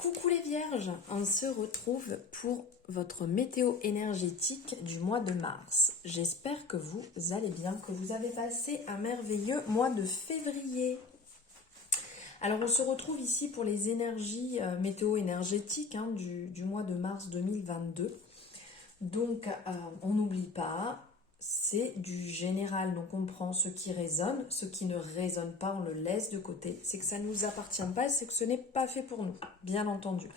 Coucou les vierges, on se retrouve pour votre météo énergétique du mois de mars. J'espère que vous allez bien, que vous avez passé un merveilleux mois de février. Alors on se retrouve ici pour les énergies météo énergétiques du mois de mars 2022. Donc on n'oublie pas, c'est du général, donc on prend ce qui résonne, ce qui ne résonne pas, on le laisse de côté. C'est que ça ne nous appartient pas, c'est que ce n'est pas fait pour nous, bien entendu.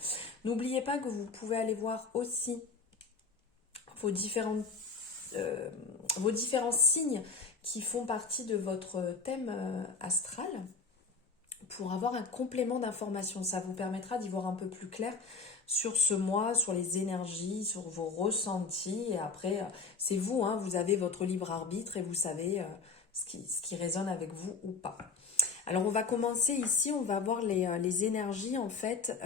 N'oubliez pas que vous pouvez aller voir aussi vos différents signes qui font partie de votre thème astral pour avoir un complément d'information. Ça vous permettra d'y voir un peu plus clair sur ce mois, sur les énergies, sur vos ressentis. Et après, c'est vous, vous avez votre libre arbitre et vous savez ce qui résonne avec vous ou pas. Alors, on va commencer ici, on va voir les énergies, en fait,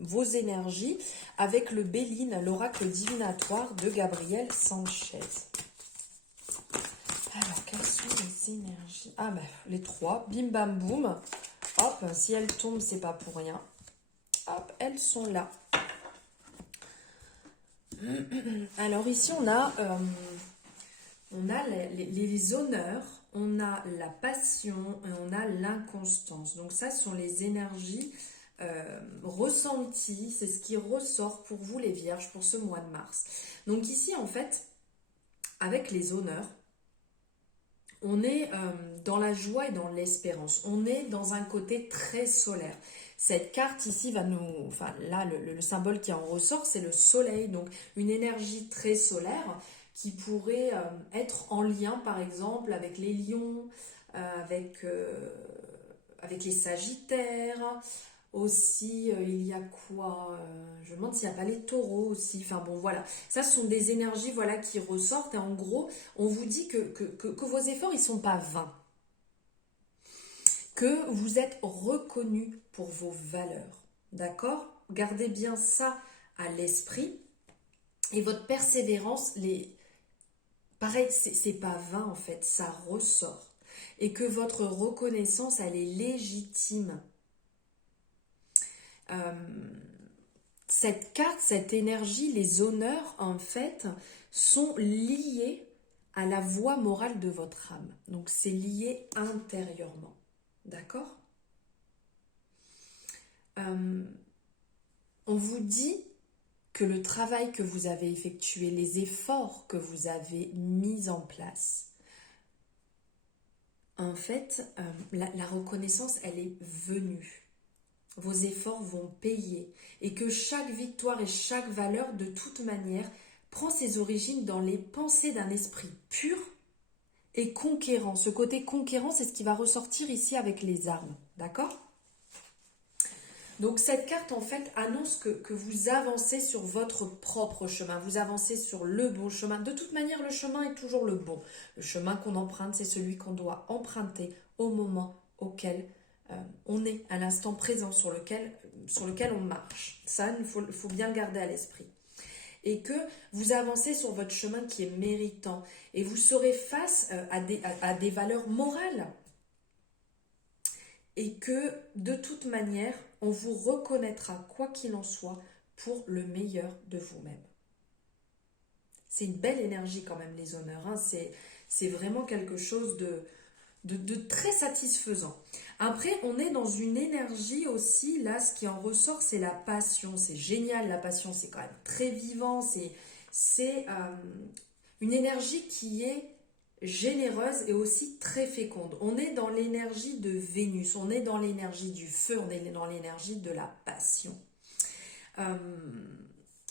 vos énergies, avec le Béline, l'oracle divinatoire de Gabriel Sanchez. Alors, quelles sont les énergies? Ah, les trois, bim bam boum. Hop, si elles tombent, c'est pas pour rien. Hop, elles sont là. Alors ici, on a les honneurs, on a la passion et on a l'inconstance. Donc ça, ce sont les énergies ressenties. C'est ce qui ressort pour vous, les vierges, pour ce mois de mars. Donc ici, en fait, avec les honneurs, on est dans la joie et dans l'espérance. On est dans un côté très solaire. Cette carte ici va nous... Enfin, là, le symbole qui en ressort, c'est le soleil. Donc, une énergie très solaire qui pourrait être en lien, par exemple, avec les lions, avec les sagittaires. Aussi, il y a quoi je me demande s'il n'y a pas les taureaux aussi. Enfin bon, voilà. Ça, ce sont des énergies voilà, qui ressortent. Et en gros, on vous dit que vos efforts, ils ne sont pas vains. Que vous êtes reconnu pour vos valeurs. D'accord? Gardez bien ça à l'esprit. Et votre persévérance, pareil, c'est pas vain en fait. Ça ressort. Et que votre reconnaissance, elle est légitime. Cette carte, cette énergie, les honneurs, en fait, sont liés à la voie morale de votre âme. Donc, c'est lié intérieurement. D'accord ? On vous dit que le travail que vous avez effectué, les efforts que vous avez mis en place, en fait, la reconnaissance, elle est venue. Vos efforts vont payer et que chaque victoire et chaque valeur, de toute manière, prend ses origines dans les pensées d'un esprit pur et conquérant. Ce côté conquérant, c'est ce qui va ressortir ici avec les armes. D'accord ? Donc cette carte, en fait, annonce que vous avancez sur votre propre chemin. Vous avancez sur le bon chemin. De toute manière, le chemin est toujours le bon. Le chemin qu'on emprunte, c'est celui qu'on doit emprunter au moment auquel on est, à l'instant présent sur lequel on marche. Ça, il faut bien le garder à l'esprit. Et que vous avancez sur votre chemin qui est méritant. Et vous serez face à des valeurs morales. Et que, de toute manière, on vous reconnaîtra, quoi qu'il en soit, pour le meilleur de vous-même. C'est une belle énergie quand même, les honneurs. C'est vraiment quelque chose de très satisfaisant. Après, on est dans une énergie aussi, là, ce qui en ressort, c'est la passion. C'est génial, la passion, c'est quand même très vivant. C'est une énergie qui est généreuse et aussi très féconde. On est dans l'énergie de Vénus, on est dans l'énergie du feu, on est dans l'énergie de la passion.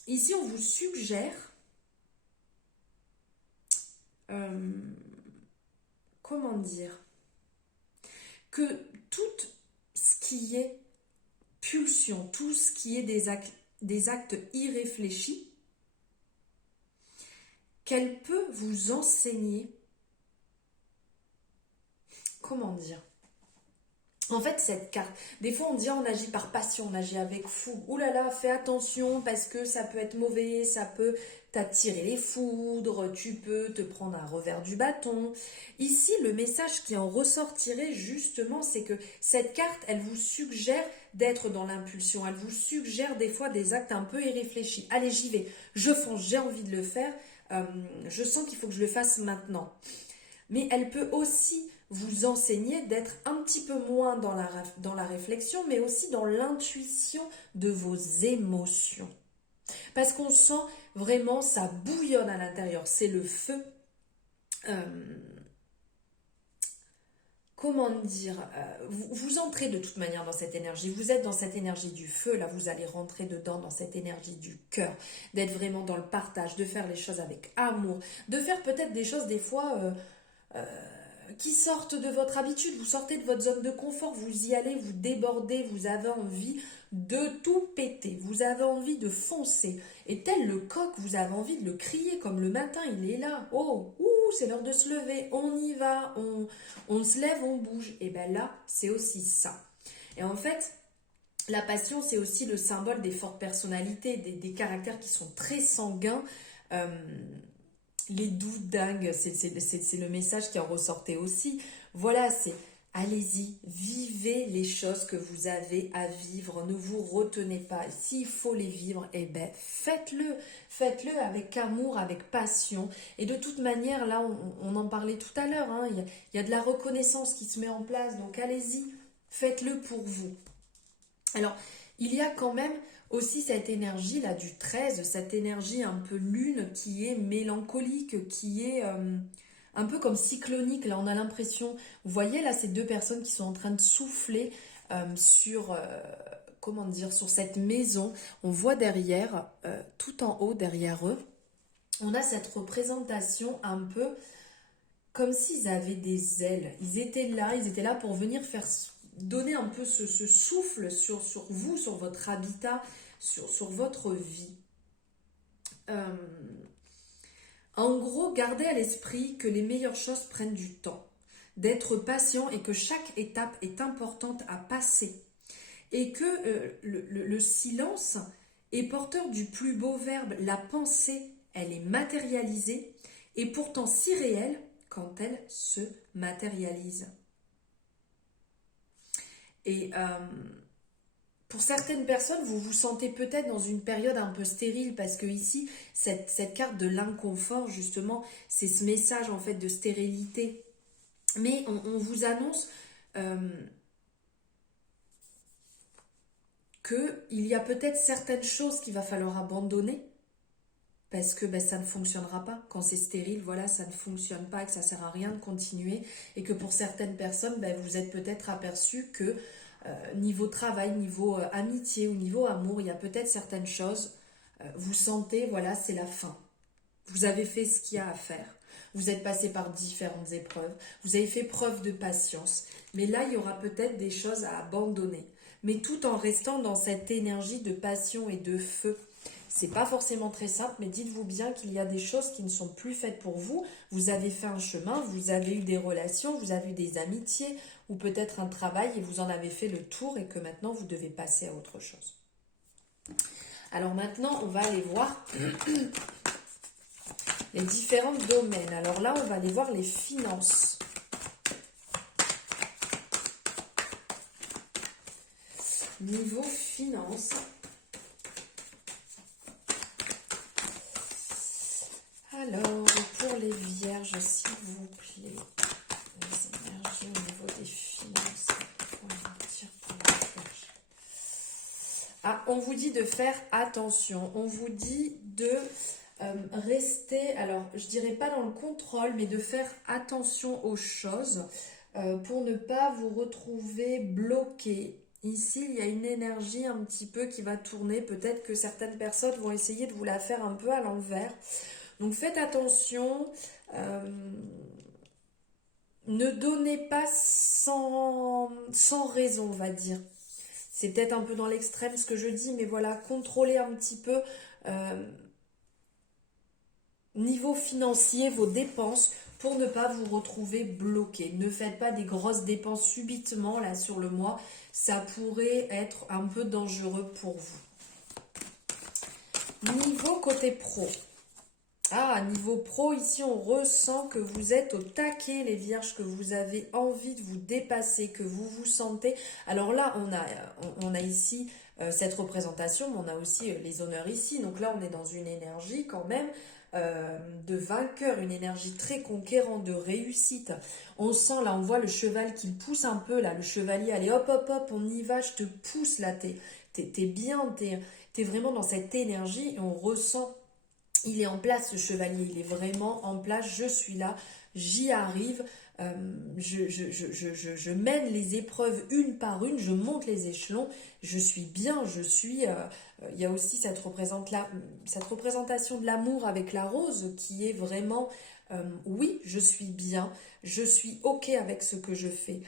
Ici, on vous suggère... comment dire, que tout ce qui est pulsion, tout ce qui est des actes irréfléchis, qu'elle peut vous enseigner, comment dire, en fait, cette carte, des fois on dit on agit par passion, on agit avec fougue. Ouh là là, fais attention parce que ça peut être mauvais, ça peut t'attirer les foudres, tu peux te prendre un revers du bâton. Ici, le message qui en ressortirait justement, c'est que cette carte, elle vous suggère d'être dans l'impulsion. Elle vous suggère des fois des actes un peu irréfléchis. Allez, j'y vais, je fonce, j'ai envie de le faire, je sens qu'il faut que je le fasse maintenant. Mais elle peut aussi vous enseigner d'être un petit peu moins dans la réflexion, mais aussi dans l'intuition de vos émotions. Parce qu'on sent vraiment, ça bouillonne à l'intérieur, c'est le feu. Comment dire, vous entrez de toute manière dans cette énergie, vous êtes dans cette énergie du feu, là vous allez rentrer dedans dans cette énergie du cœur, d'être vraiment dans le partage, de faire les choses avec amour, de faire peut-être des choses des fois qui sortent de votre habitude, vous sortez de votre zone de confort, vous y allez, vous débordez, vous avez envie de tout péter, vous avez envie de foncer, et tel le coq, vous avez envie de le crier comme le matin, il est là, oh, c'est l'heure de se lever, on y va, on se lève, on bouge, et bien là, c'est aussi ça. Et en fait, la passion, c'est aussi le symbole des fortes personnalités, des caractères qui sont très sanguins, les doux dingues, c'est le message qui en ressortait aussi. Voilà, c'est allez-y, vivez les choses que vous avez à vivre, ne vous retenez pas. S'il faut les vivre, eh ben faites-le. Faites-le avec amour, avec passion. Et de toute manière, là, on en parlait tout à l'heure, hein, il y a de la reconnaissance qui se met en place, donc allez-y, faites-le pour vous. Alors, il y a quand même aussi cette énergie là du 13, cette énergie un peu lune qui est mélancolique, qui est un peu comme cyclonique. Là, on a l'impression, vous voyez là ces deux personnes qui sont en train de souffler sur, comment dire, sur cette maison. On voit derrière, tout en haut derrière eux, on a cette représentation un peu comme s'ils avaient des ailes. Ils étaient là pour venir faire donner un peu ce souffle sur vous, sur votre habitat, sur votre vie. En gros, gardez à l'esprit que les meilleures choses prennent du temps, d'être patient et que chaque étape est importante à passer. Et que le silence est porteur du plus beau verbe. La pensée, elle est matérialisée et pourtant si réelle quand elle se matérialise. Et pour certaines personnes, vous vous sentez peut-être dans une période un peu stérile parce que ici, cette carte de l'inconfort, justement, c'est ce message en fait de stérilité. Mais on vous annonce qu'il y a peut-être certaines choses qu'il va falloir abandonner parce que ça ne fonctionnera pas. Quand c'est stérile, voilà, ça ne fonctionne pas et que ça ne sert à rien de continuer. Et que pour certaines personnes, vous êtes peut-être aperçu que niveau travail, niveau amitié ou niveau amour, il y a peut-être certaines choses, vous sentez, voilà, c'est la fin. Vous avez fait ce qu'il y a à faire. Vous êtes passé par différentes épreuves. Vous avez fait preuve de patience. Mais là, il y aura peut-être des choses à abandonner. Mais tout en restant dans cette énergie de passion et de feu. C'est pas forcément très simple, mais dites-vous bien qu'il y a des choses qui ne sont plus faites pour vous. Vous avez fait un chemin, vous avez eu des relations, vous avez eu des amitiés ou peut-être un travail et vous en avez fait le tour et que maintenant vous devez passer à autre chose. Alors maintenant, on va aller voir les différents domaines. Alors là, on va aller voir les finances. Niveau finances. Alors, pour les vierges, s'il vous plaît, les énergies au niveau des finances. Ah, on vous dit de faire attention. On vous dit de rester, alors je dirais pas dans le contrôle, mais de faire attention aux choses pour ne pas vous retrouver bloqué. Ici, il y a une énergie un petit peu qui va tourner. Peut-être que certaines personnes vont essayer de vous la faire un peu à l'envers. Donc faites attention, ne donnez pas sans raison, on va dire. C'est peut-être un peu dans l'extrême ce que je dis, mais voilà, contrôlez un petit peu niveau financier vos dépenses pour ne pas vous retrouver bloqué. Ne faites pas des grosses dépenses subitement là sur le mois, ça pourrait être un peu dangereux pour vous. Niveau côté pro. Ah, niveau pro, ici, on ressent que vous êtes au taquet, les vierges, que vous avez envie de vous dépasser, que vous vous sentez... Alors là, on a ici cette représentation, mais on a aussi les honneurs ici. Donc là, on est dans une énergie quand même de vainqueur, une énergie très conquérante, de réussite. On sent, là, on voit le cheval qui pousse un peu, là, le chevalier, allez, hop, hop, hop, on y va, je te pousse, là, t'es bien, t'es vraiment dans cette énergie, et on ressent... Il est en place, ce chevalier, il est vraiment en place, je suis là, j'y arrive, je mène les épreuves une par une, je monte les échelons, je suis bien, il y a aussi cette représentation de l'amour avec la rose qui est vraiment, oui, je suis bien, je suis OK avec ce que je fais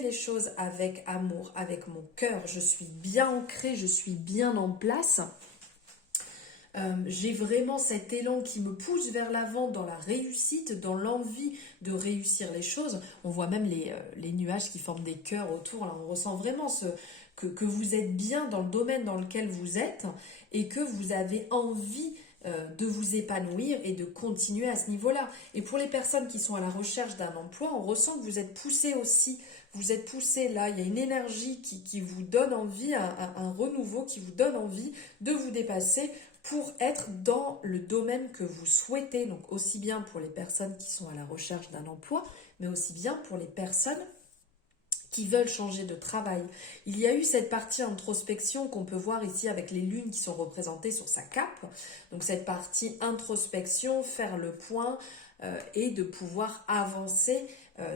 les choses avec amour, avec mon cœur, je suis bien ancrée, je suis bien en place. J'ai vraiment cet élan qui me pousse vers l'avant dans la réussite, dans l'envie de réussir les choses. On voit même les nuages qui forment des cœurs autour. Là, on ressent vraiment que vous êtes bien dans le domaine dans lequel vous êtes et que vous avez envie de vous épanouir et de continuer à ce niveau-là. Et pour les personnes qui sont à la recherche d'un emploi, on ressent que vous êtes poussé aussi. Vous êtes poussé là, il y a une énergie qui vous donne envie, un renouveau qui vous donne envie de vous dépasser pour être dans le domaine que vous souhaitez, donc aussi bien pour les personnes qui sont à la recherche d'un emploi, mais aussi bien pour les personnes qui veulent changer de travail. Il y a eu cette partie introspection qu'on peut voir ici avec les lunes qui sont représentées sur sa cape. Donc cette partie introspection, faire le point et de pouvoir avancer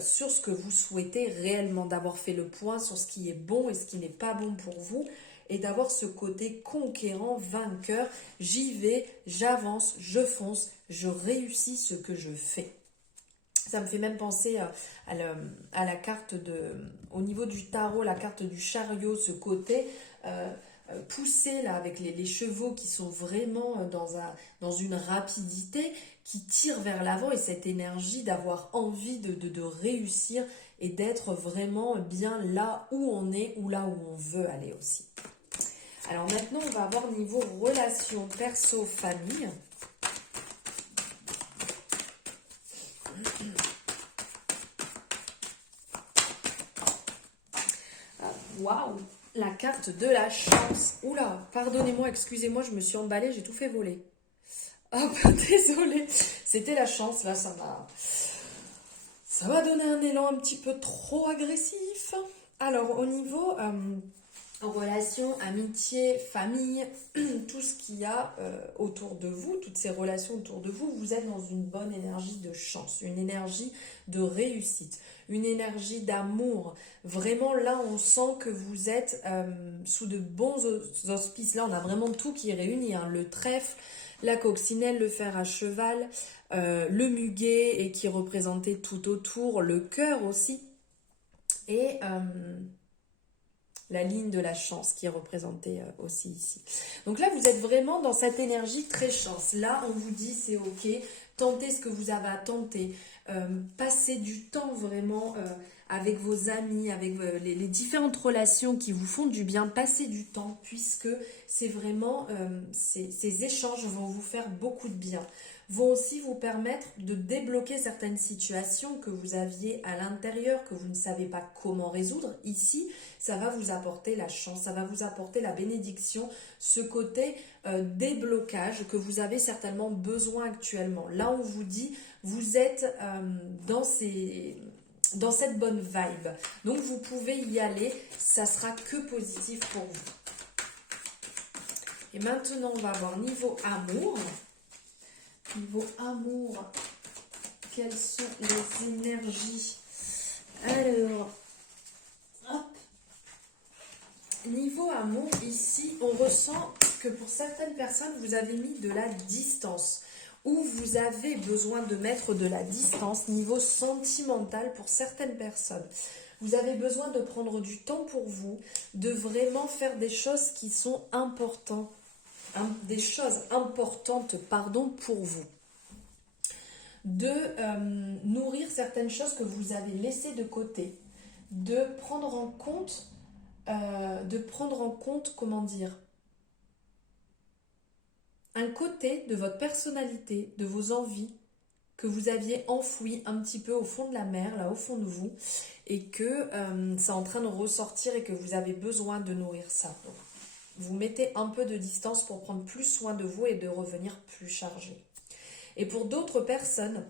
sur ce que vous souhaitez réellement, d'avoir fait le point sur ce qui est bon et ce qui n'est pas bon pour vous et d'avoir ce côté conquérant, vainqueur. J'y vais, j'avance, je fonce, je réussis ce que je fais. Ça me fait même penser à la carte au niveau du tarot, la carte du chariot, ce côté poussé là avec les chevaux qui sont vraiment dans une rapidité qui tire vers l'avant et cette énergie d'avoir envie de réussir et d'être vraiment bien là où on est ou là où on veut aller aussi. Alors maintenant, on va avoir niveau relation perso-famille. Waouh, la carte de la chance. Oula, pardonnez-moi, excusez-moi, je me suis emballée, j'ai tout fait voler. Hop, désolée. C'était la chance, là, ça m'a donné un élan un petit peu trop agressif. Alors, au niveau relation, amitié, famille, tout ce qu'il y a autour de vous, toutes ces relations autour de vous, vous êtes dans une bonne énergie de chance, une énergie de réussite, une énergie d'amour. Vraiment, là, on sent que vous êtes sous de bons auspices. Là, on a vraiment tout qui est réuni, hein. Le trèfle, la coccinelle, le fer à cheval, le muguet et qui est représenté tout autour, le cœur aussi. Et la ligne de la chance qui est représentée aussi ici. Donc là, vous êtes vraiment dans cette énergie très chance. Là, on vous dit c'est ok, tentez ce que vous avez à tenter, passez du temps vraiment avec vos amis, avec les différentes relations qui vous font du bien, passez du temps puisque c'est vraiment, ces échanges vont vous faire beaucoup de bien, vont aussi vous permettre de débloquer certaines situations que vous aviez à l'intérieur, que vous ne savez pas comment résoudre. Ici, ça va vous apporter la chance, ça va vous apporter la bénédiction, ce côté déblocage que vous avez certainement besoin actuellement. Là, on vous dit, vous êtes dans cette bonne vibe. Donc, vous pouvez y aller, ça sera que positif pour vous. Et maintenant, on va voir niveau amour. Niveau amour, quelles sont les énergies? Alors, hop. Niveau amour, ici, on ressent que pour certaines personnes, vous avez mis de la distance ou vous avez besoin de mettre de la distance niveau sentimental pour certaines personnes. Vous avez besoin de prendre du temps pour vous, de vraiment faire des choses qui sont importantes. Des choses importantes pour vous, de nourrir certaines choses que vous avez laissées de côté, de prendre en compte, comment dire, un côté de votre personnalité, de vos envies, que vous aviez enfoui un petit peu au fond de la mer, là au fond de vous, et que c'est en train de ressortir et que vous avez besoin de nourrir ça. Donc, vous mettez un peu de distance pour prendre plus soin de vous et de revenir plus chargé. Et pour d'autres personnes,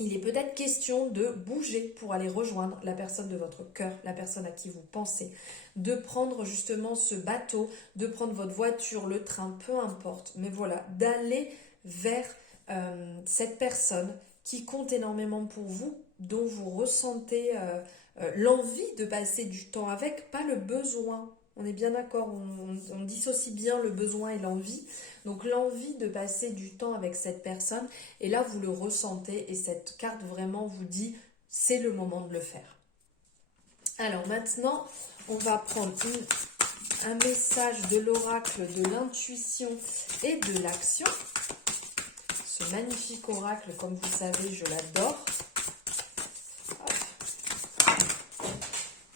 il est peut-être question de bouger pour aller rejoindre la personne de votre cœur, la personne à qui vous pensez, de prendre justement ce bateau, de prendre votre voiture, le train, peu importe, mais voilà, d'aller vers cette personne qui compte énormément pour vous, dont vous ressentez l'envie de passer du temps avec, pas le besoin. On est bien d'accord, on dissocie bien le besoin et l'envie. Donc l'envie de passer du temps avec cette personne, et là vous le ressentez, et cette carte vraiment vous dit, c'est le moment de le faire. Alors maintenant, on va prendre un message de l'oracle de l'intuition et de l'action. Ce magnifique oracle, comme vous savez, je l'adore.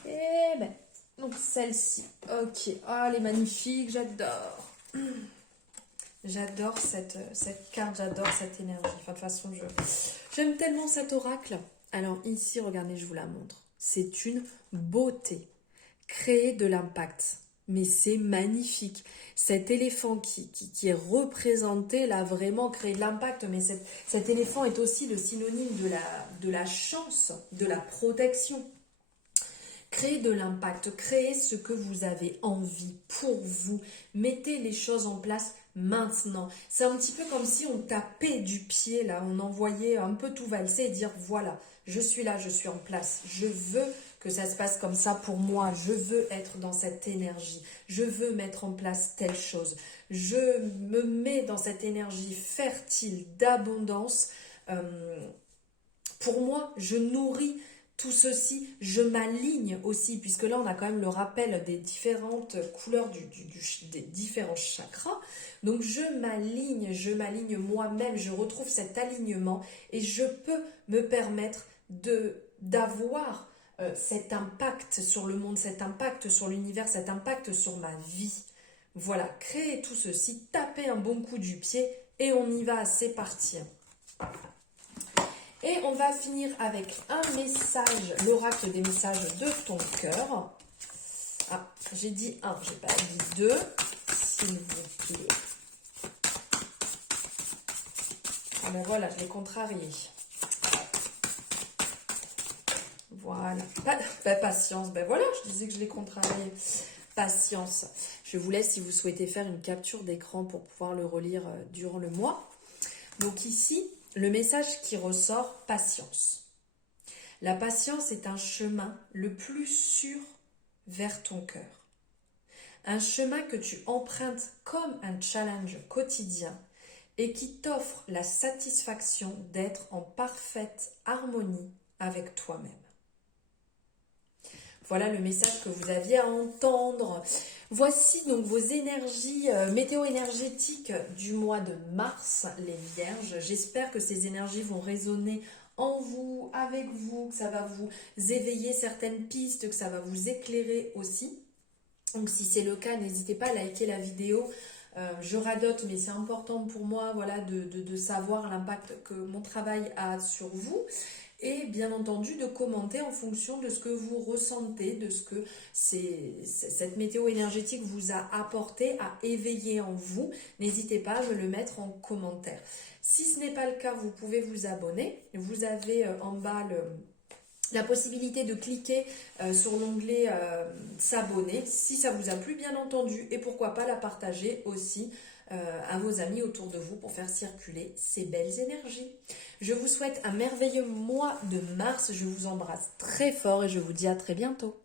Et ben, donc celle-ci. Ok, ah, elle est magnifique, j'adore. J'adore cette carte, j'adore cette énergie. Enfin, de toute façon, j'aime tellement cet oracle. Alors ici, regardez, je vous la montre. C'est une beauté. Créer de l'impact. Mais c'est magnifique. Cet éléphant qui est représenté, là, vraiment créer de l'impact. Mais cet éléphant est aussi le synonyme de la chance, de la protection. Créez de l'impact, créez ce que vous avez envie pour vous. Mettez les choses en place maintenant. C'est un petit peu comme si on tapait du pied, là, on envoyait un peu tout valser et dire voilà, je suis là, je suis en place. Je veux que ça se passe comme ça pour moi. Je veux être dans cette énergie. Je veux mettre en place telle chose. Je me mets dans cette énergie fertile d'abondance. Pour moi, je nourris tout ceci, je m'aligne aussi, puisque là on a quand même le rappel des différentes couleurs des différents chakras. Donc je m'aligne moi-même, je retrouve cet alignement et je peux me permettre d'avoir cet impact sur le monde, cet impact sur l'univers, cet impact sur ma vie. Voilà, créez tout ceci, tapez un bon coup du pied et on y va, c'est parti. Et on va finir avec un message, l'oracle des messages de ton cœur. Ah, j'ai dit un, j'ai pas dit deux, s'il vous plaît. Ah ben voilà, je l'ai contrarié. Voilà, patience, ben voilà, je disais que je l'ai contrarié. Patience. Je vous laisse si vous souhaitez faire une capture d'écran pour pouvoir le relire durant le mois. Donc ici, le message qui ressort, patience. La patience est un chemin le plus sûr vers ton cœur. Un chemin que tu empruntes comme un challenge quotidien et qui t'offre la satisfaction d'être en parfaite harmonie avec toi-même. Voilà le message que vous aviez à entendre. Voici donc vos énergies météo-énergétiques du mois de mars, les Vierges. J'espère que ces énergies vont résonner en vous, avec vous, que ça va vous éveiller certaines pistes, que ça va vous éclairer aussi. Donc si c'est le cas, n'hésitez pas à liker la vidéo. Je radote, mais c'est important pour moi voilà, de savoir l'impact que mon travail a sur vous. Et bien entendu de commenter en fonction de ce que vous ressentez, de ce que cette météo énergétique vous a apporté, a éveillé en vous. N'hésitez pas à me le mettre en commentaire. Si ce n'est pas le cas, vous pouvez vous abonner. Vous avez en bas la possibilité de cliquer sur l'onglet s'abonner si ça vous a plu bien entendu, et pourquoi pas la partager aussi à vos amis autour de vous pour faire circuler ces belles énergies. Je vous souhaite un merveilleux mois de mars, je vous embrasse très fort et je vous dis à très bientôt.